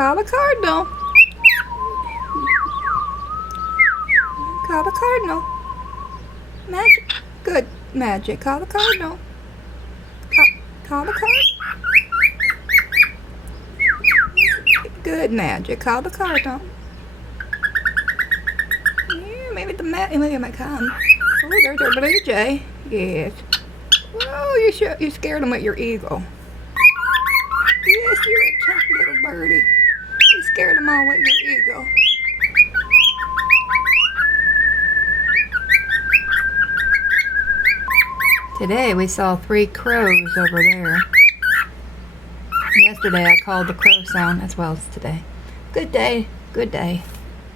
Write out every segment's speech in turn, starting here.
Call the cardinal. Call the cardinal. Magic. Good magic. Call the cardinal. Call the cardinal. Good magic. Call the cardinal. Yeah, maybe maybe it might come. Oh, there's our blue jay. Yes. Oh, you scared him with your eagle. Yes, you're a tough little birdie. You scared them all with your eagle. Today we saw 3 crows over there. Yesterday I called the crow sound as well as today. Good day, good day.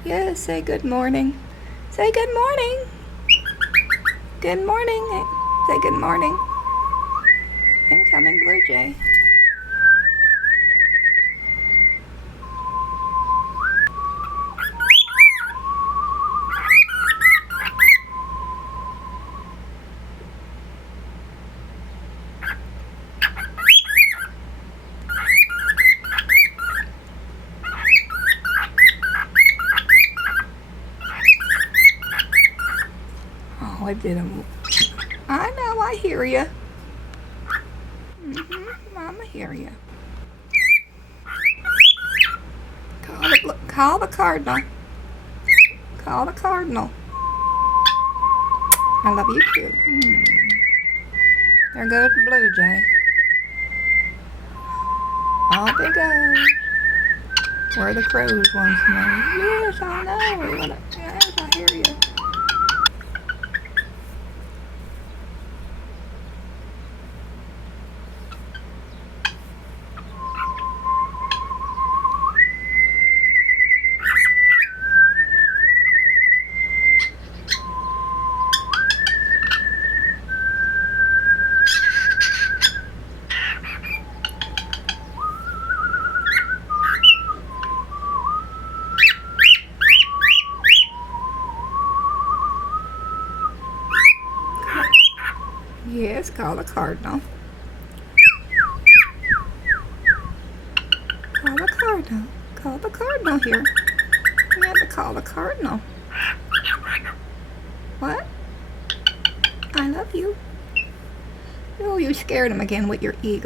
Yes, say good morning. Say good morning. Good morning. Say good morning. Incoming blue jay. Oh, I didn't. I know, I hear you. Mama hear you. Call the cardinal. Call the cardinal. I love you too. There goes the blue jay. Off it goes. Where the crows once know. Yes, I know. Yes, I hear you. Yes, call the cardinal. Call the cardinal. Call the cardinal here. You have to call the cardinal. What? I love you. Oh, you scared him again with your eagle.